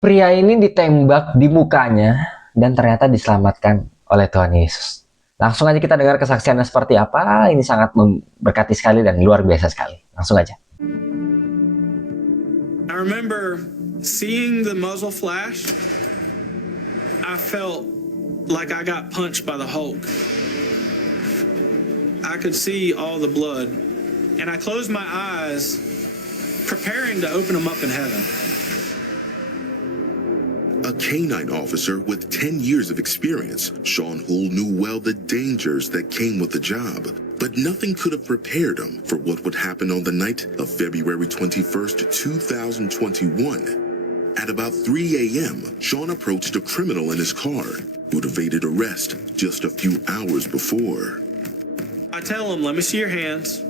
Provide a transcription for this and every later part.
Pria ini ditembak di mukanya dan ternyata diselamatkan oleh Tuhan Yesus. Langsung aja kita dengar kesaksiannya seperti apa. Ini sangat memberkati sekali dan luar biasa sekali. Langsung aja. I remember seeing the muzzle flash. I felt like I got punched by the Hulk. I could see all the blood, and I closed my eyes, preparing to open them up in heaven. A canine officer with 10 years of experience, Sean Hull knew well the dangers that came with the job, but nothing could have prepared him for what would happen on the night of February 21st, 2021. At about 3 a.m., Sean approached a criminal in his car who'd evaded arrest just a few hours before. I tell him, let me see your hands.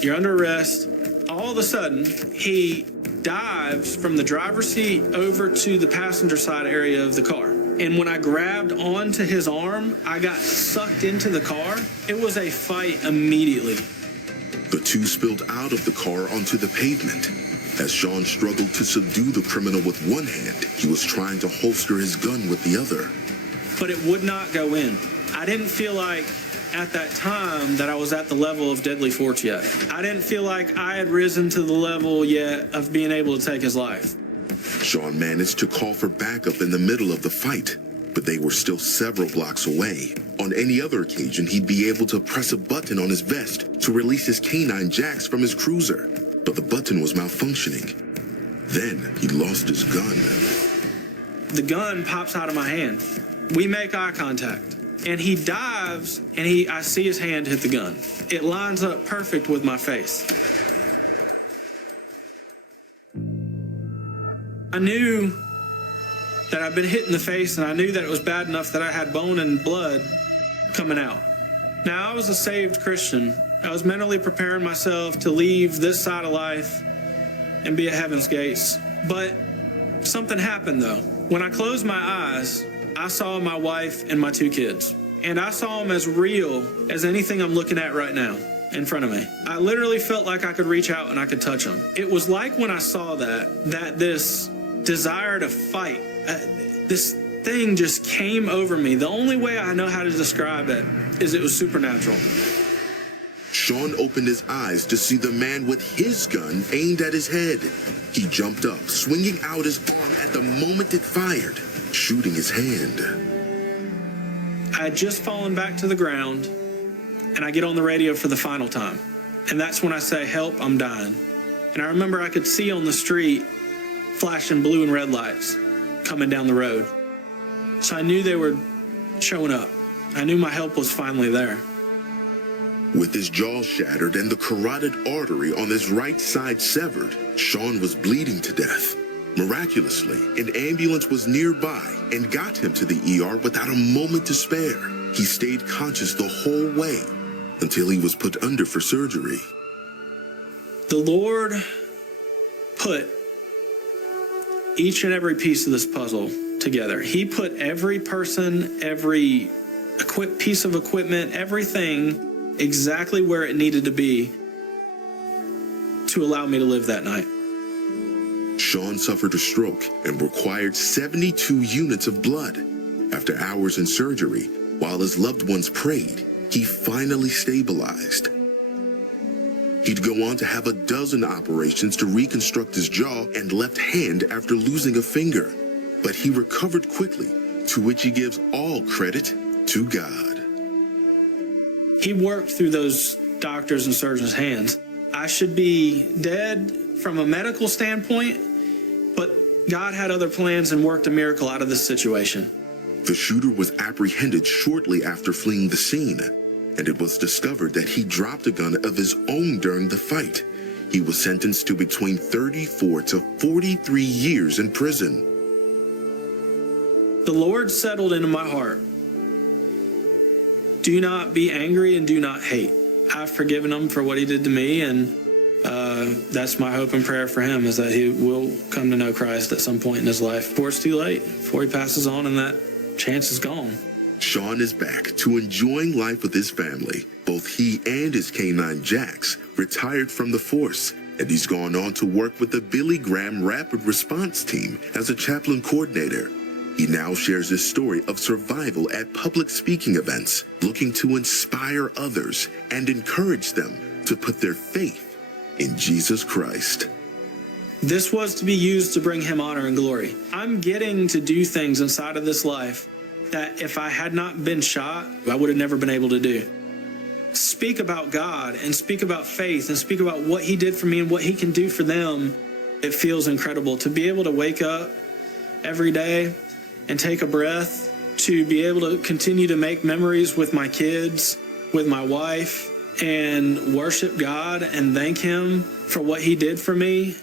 You're under arrest. All of a sudden, he dives from the driver's seat over to the passenger side area of the car. And when I grabbed onto his arm, I got sucked into the car. It was a fight immediately. The two spilled out of the car onto the pavement. As Sean struggled to subdue the criminal with one hand, he was trying to holster his gun with the other. But it would not go in. I didn't feel like at that time that I was at the level of deadly force yet. I didn't feel like I had risen to the level yet of being able to take his life. Sean managed to call for backup in the middle of the fight, but they were still several blocks away. On any other occasion, he'd be able to press a button on his vest to release his canine jacks from his cruiser, but the button was malfunctioning. Then he lost his gun. The gun pops out of my hand. We make eye contact. And he dives, and I see his hand hit the gun. It lines up perfect with my face. I knew that I'd been hit in the face, and I knew that it was bad enough that I had bone and blood coming out. Now, I was a saved Christian. I was mentally preparing myself to leave this side of life and be at heaven's gates. But something happened, though. When I closed my eyes, I saw my wife and my 2 kids, and I saw them as real as anything I'm looking at right now in front of me. I literally felt like I could reach out and I could touch them. It was like when I saw that this desire to fight, this thing just came over me. The only way I know how to describe it is it was supernatural. Sean opened his eyes to see the man with his gun aimed at his head. He jumped up, swinging out his arm at the moment it fired, shooting his hand. I had just fallen back to the ground, and I get on the radio for the final time. And that's when I say, help, I'm dying. And I remember I could see on the street flashing blue and red lights coming down the road. So I knew they were showing up. I knew my help was finally there. With his jaw shattered and the carotid artery on his right side severed, Sean was bleeding to death. Miraculously, an ambulance was nearby and got him to the ER without a moment to spare. He stayed conscious the whole way until he was put under for surgery. The Lord put each and every piece of this puzzle together. He put every person, every piece of equipment, everything exactly where it needed to be to allow me to live that night. Sean suffered a stroke and required 72 units of blood. After hours in surgery, while his loved ones prayed, he finally stabilized. He'd go on to have a dozen operations to reconstruct his jaw and left hand after losing a finger. But he recovered quickly, to which he gives all credit to God. He worked through those doctors and surgeons' hands. I should be dead from a medical standpoint, but God had other plans and worked a miracle out of this situation. The shooter was apprehended shortly after fleeing the scene, and it was discovered that he dropped a gun of his own during the fight. He was sentenced to between 34 to 43 years in prison. The Lord settled into my heart. Do not be angry and do not hate. I've forgiven him for what he did to me, and that's my hope and prayer for him, is that he will come to know Christ at some point in his life before it's too late, before he passes on and that chance is gone. Sean is back to enjoying life with his family. Both he and his canine Jax retired from the force and he's gone on to work with the Billy Graham Rapid Response Team as a chaplain coordinator. He now shares his story of survival at public speaking events, looking to inspire others and encourage them to put their faith in Jesus Christ. This was to be used to bring him honor and glory. I'm getting to do things inside of this life that if I had not been shot, I would have never been able to do. Speak about God and speak about faith and speak about what he did for me and what he can do for them. It feels incredible to be able to wake up every day and take a breath, to be able to continue to make memories with my kids, with my wife, and worship God and thank him for what he did for me.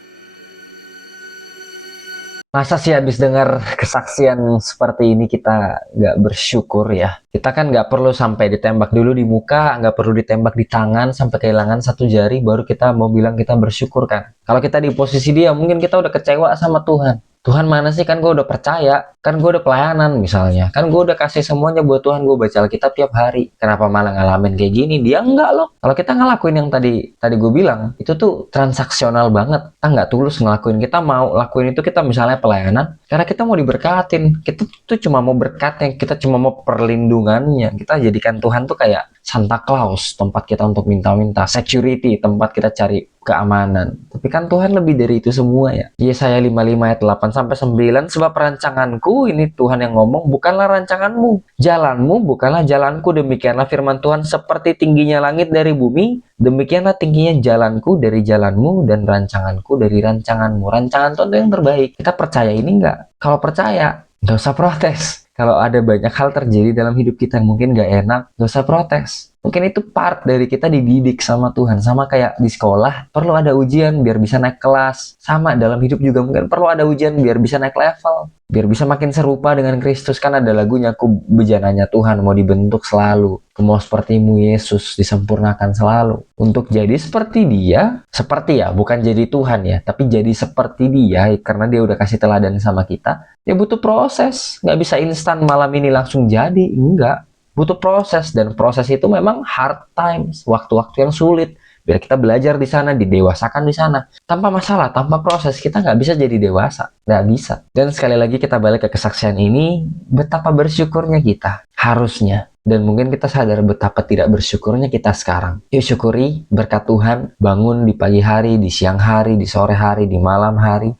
Masa sih habis dengar kesaksian seperti ini kita nggak bersyukur ya? Kita kan nggak perlu sampai ditembak dulu di muka, nggak perlu ditembak di tangan sampai kehilangan satu jari, baru kita mau bilang kita bersyukur kan? Kalau kita di posisi dia, mungkin kita udah kecewa sama Tuhan. Tuhan mana sih, kan gue udah percaya, kan gue udah pelayanan misalnya, kan gue udah kasih semuanya buat Tuhan, gue baca Alkitab tiap hari, kenapa malah ngalamin kayak gini? Dia enggak loh. Kalau kita ngelakuin yang tadi gue bilang, itu tuh transaksional banget, kita nggak tulus ngelakuin, kita mau lakuin itu, kita misalnya pelayanan, karena kita mau diberkatin, kita tuh cuma mau berkatnya, kita cuma mau perlindungannya, kita jadikan Tuhan tuh kayak Santa Claus, tempat kita untuk minta-minta, security, tempat kita cari keamanan. Tapi kan Tuhan lebih dari itu semua ya. Yesaya 55 ayat 8-9, sebab rancanganku, ini Tuhan yang ngomong, bukanlah rancanganmu, jalanmu bukanlah jalanku, demikianlah firman Tuhan, seperti tingginya langit dari bumi, demikianlah tingginya jalanku dari jalanmu, dan rancanganku dari rancanganmu. Rancangan Tuhan itu yang terbaik. Kita percaya ini nggak? Kalau percaya, nggak usah protes. Kalau ada banyak hal terjadi dalam hidup kita yang mungkin nggak enak, nggak usah protes. Mungkin itu part dari kita dididik sama Tuhan. Sama kayak di sekolah, perlu ada ujian biar bisa naik kelas. Sama dalam hidup juga mungkin perlu ada ujian biar bisa naik level. Biar bisa makin serupa dengan Kristus. Kan ada lagunya, aku bejananya Tuhan, mau dibentuk selalu. Aku mau sepertimu Yesus, disempurnakan selalu. Untuk jadi seperti dia, seperti ya, bukan jadi Tuhan ya, tapi jadi seperti dia, karena dia udah kasih teladan sama kita. Ya butuh proses, nggak bisa instan malam ini langsung jadi, enggak. Butuh proses, dan proses itu memang hard times, waktu-waktu yang sulit. Biar kita belajar di sana, didewasakan di sana. Tanpa masalah, tanpa proses, kita nggak bisa jadi dewasa. Nggak bisa. Dan sekali lagi kita balik ke kesaksian ini, betapa bersyukurnya kita. Harusnya. Dan mungkin kita sadar betapa tidak bersyukurnya kita sekarang. Yuk syukuri berkat Tuhan, bangun di pagi hari, di siang hari, di sore hari, di malam hari.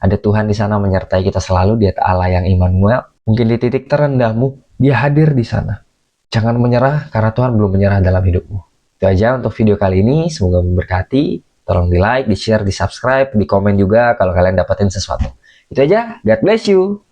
Ada Tuhan di sana menyertai kita selalu, Dia Allah yang Immanuel. Mungkin di titik terendahmu, Dia hadir di sana. Jangan menyerah, karena Tuhan belum menyerah dalam hidupmu. Itu aja untuk video kali ini, semoga memberkati. Tolong di like, di share, di subscribe, di komen juga kalau kalian dapetin sesuatu. Itu aja, God bless you.